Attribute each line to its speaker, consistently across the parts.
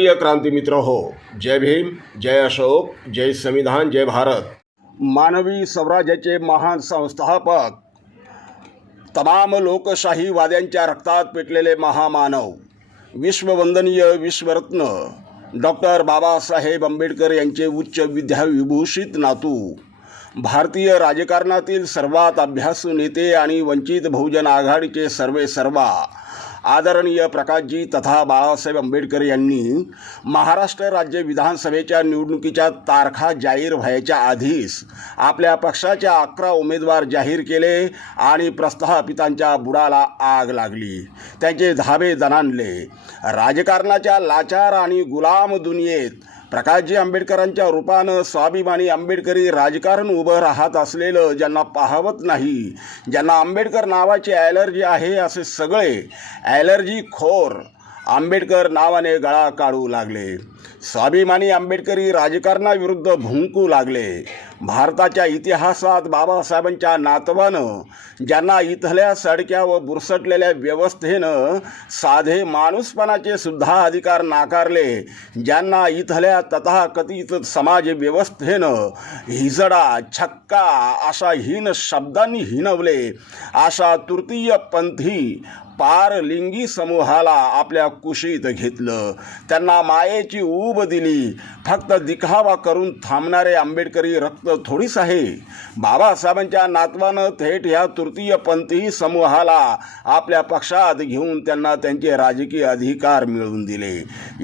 Speaker 1: प्रिय क्रांतिमित्र हो जय भीम जय अशोक जय संविधान जय भारत. मानवी स्वराज्याचे महान संस्थापक तमाम लोकशाहीवाद्यांच्या रक्तात पेटलेले महामानव विश्ववंदनीय विश्वरत्न डॉक्टर बाबासाहेब आंबेडकर यांचे उच्च विद्याविभूषित नातू भारतीय राजकारणातील सर्वात अभ्यासू नेते आणि वंचित बहुजन आघाडीचे सर्वे सर्वा आदरणीय प्रकाशजी तथा बाळासाहेब आंबेडकर यांनी महाराष्ट्र राज्य विधानसभेच्या निवडणुकीच्या तारखा जाहीर व्हायच्या आधीच आपल्या पक्षाच्या अकरा उमेदवार जाहीर केले आणि प्रस्थापितांच्या बुडाला आग लागली. त्यांचे धाबे दणाणले. राजकारणाच्या लाचार आणि गुलाम दुनियेत प्रकाशजी आंबेडकरांच्या रूपानं स्वाभिमानी आंबेडकरी राजकारण उभं राहत असलेलं ज्यांना पाहवत नाही ज्यांना आंबेडकर नावाची ॲलर्जी आहे असे सगळे ॲलर्जी खोर आंबेडकर नावाने गळा काढू लागले. स्वाभिमानी आंबेडकरी राजकारणाविरुद्ध भुंकू लागले. भारताच्या इतिहासात बाबासाहेबांच्या नातवानं ज्यांना इथल्या सडक्या व बुरसटलेल्या व्यवस्थेनं साधे माणूसपणाचे सुद्धा अधिकार नाकारले ज्यांना इथल्या तथाकथित समाज व्यवस्थेनं हिजडा छक्का अशा हीन शब्दांनी हिनवले अशा तृतीय पंथी पारलिंगी समूहाला आपल्या कुशीत घेतलं. त्यांना मायेची ऊब दिली. फक्त दिखावा करून थांबणारे आंबेडकरी रक्त थोडीच आहे. बाबासाहेबांच्या नातवानं थेट ह्या तृतीयपंथी समूहाला आपल्या पक्षात घेऊन त्यांना त्यांचे राजकीय अधिकार मिळवून दिले.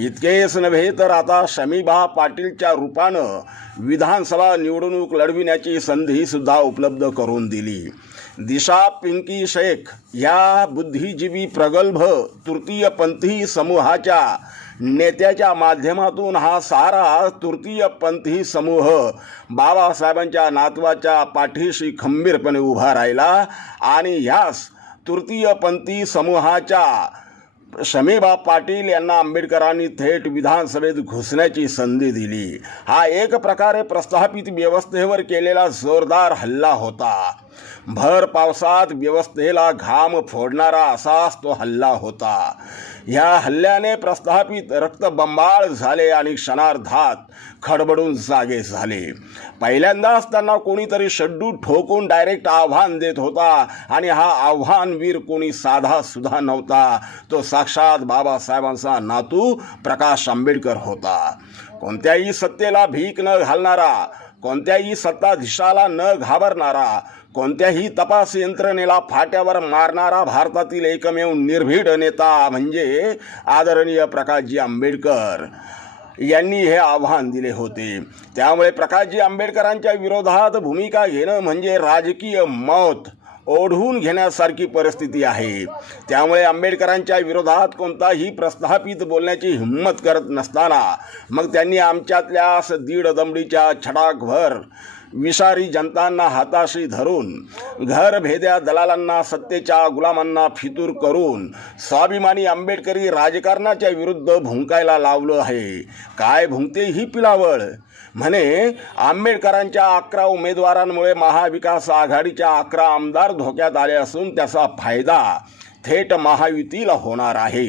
Speaker 1: इतकेच नव्हे तर आता शमीबा पाटीलच्या रूपानं विधानसभा निवडणूक लढविण्याची संधीसुद्धा उपलब्ध करून दिली. दिशा पिंकी शेख या बुद्धिजीवी प्रगल्भ तृतीयपंथी समूहाच्या नेत्याच्या माध्यमातून हा सारा तृतीयपंथी समूह बाबासाहेबांच्या नातवाच्या पाठीशी खंबीरपणे उभा राहिला आणि ह्यास तृतीयपंथी समूहाच्या शमीबा पाटील यांना आंबेडकरांनी थेट विधानसभेत घुसण्याची संधी दिली. हा एक प्रकारे प्रस्थापित व्यवस्थेवर केलेला जोरदार हल्ला होता. भर पावसात व्यवस्थेला घाम फोडणारा असाच तो हल्ला होता. ह्या हल्ल्याने प्रस्थापित रक्तबंबाळ झाले आणि क्षणार्धात खडबडून जागे झाले. पहिल्यांदाच त्यांना कोणीतरी शड्डू ठोकून डायरेक्ट आव्हान देत होता आणि हा आव्हानवीर कोणी साधा सुद्धा नव्हता. तो साक्षात बाबासाहेबांचा नातू प्रकाश आंबेडकर होता. कोणत्याही सत्तेला भीक न घालणारा कोणत्याही सत्ताधीशाला न घाबरणारा कोणत्याही तपास यंत्रणेला फाट्यावर मारणारा भारतातील एकमेव निर्भीड नेता म्हणजे आदरणीय प्रकाशजी आंबेडकर. यांनी हे आव्हान दिले होते. त्यामुळे प्रकाशजी आंबेडकरांच्या विरोधात भूमिका घेणं म्हणजे राजकीय मौत ओढवून घेण्यासारखी परिस्थिती आहे. त्यामुळे आंबेडकरांच्या विरोधात कोणताही प्रस्थापित बोलण्याची हिंमत करत नसताना मग त्यांनी आमच्यातल्या दीड दमडीच्या छटाकभर विषारी जनतांना हाताशी धरून घरभेद्या दलालांना सत्तेच्या गुलामांना फितूर करून स्वाभिमानी आंबेडकरी राजकारणाच्या विरुद्ध भुंकायला लावलं आहे. काय भुंकते ही पिलावळ? म्हणे आंबेडकरांच्या अकरा उमेदवारांमुळे महाविकास आघाडीच्या अकरा आमदार धोक्यात आले असून त्याचा फायदा थेट महायुतीला होणार आहे.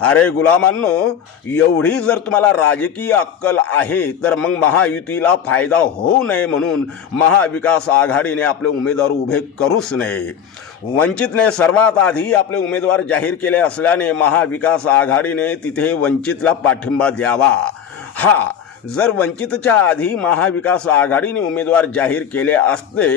Speaker 1: अरे गुलामांनो एवढी जर तुम्हाला राजकीय अक्कल आहे तर मग महायुतीला फायदा होऊ नये म्हणून महाविकास आघाडीने आपले उमेदवार उभे करूच नये. वंचितने सर्वात आधी आपले उमेदवार जाहीर केले असल्याने महाविकास आघाडीने तिथे वंचितला पाठिंबा द्यावा. हा जर वंचितच्या आधी महाविकास आघाडीने उमेदवार जाहीर केले असते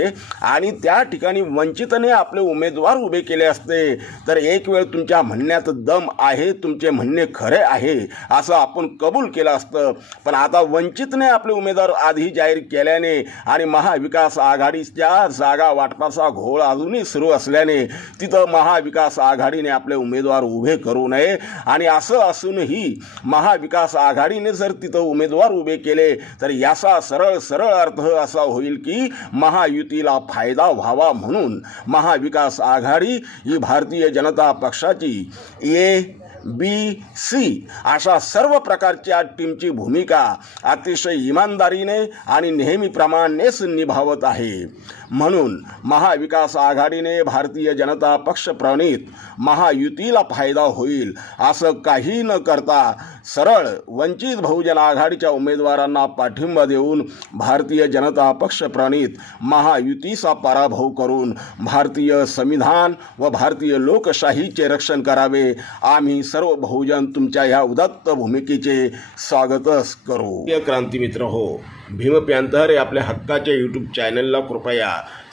Speaker 1: आणि त्या ठिकाणी वंचितने आपले उमेदवार उभे केले असते तर एक वेळ तुमच्या म्हणण्यात दम आहे तुमचे म्हणणे खरे आहे असं आपण कबूल केलं असतं. पण आता वंचितने आपले उमेदवार आधी जाहीर केल्याने आणि महाविकास आघाडीच्या जागा वाटपाचा घोळ अजूनही सुरू असल्याने तिथं महाविकास आघाडीने आपले उमेदवार उभे करू नये. आणि असं असूनही महाविकास आघाडीने जर तिथं उमेदवार उभे केले तर याचा सरळ सरळ अर्थ असा होईल की महायुतीला फायदा व्हावा म्हणून महाविकास आघाडी ही भारतीय जनता पक्षाची ए बी सी अशा सर्व प्रकारच्या टीमची भूमिका अतिशय इमानदारीने आणि नेहमीप्रमाणेच निभावत आहे. म्हणून महाविकास आघाडीने भारतीय जनता पक्ष प्रणित महायुतीला फायदा होईल असं काही न करता सरळ वंचित बहुजन आघाडीच्या उमेदवारांना पाठिंबा देऊन भारतीय जनता पक्ष प्रणित महायुतीचा पराभव करून भारतीय संविधान व भारतीय लोकशाहीचे रक्षण करावे. आम्ही सर्व बहुजन तुमच्या ह्या उदात्त भूमिकेचे स्वागतच करू. क्रांती मित्र हो भीम प्यांतर या आपल्या हक्काच्या यूट्यूब चॅनलला कृपया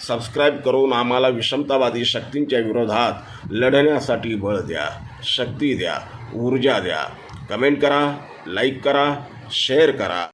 Speaker 1: सबस्क्राईब करून आम्हाला विषमतावादी शक्तींच्या विरोधात लढण्यासाठी बळ द्या शक्ती द्या ऊर्जा द्या. कमेंट करा लाईक करा शेअर करा.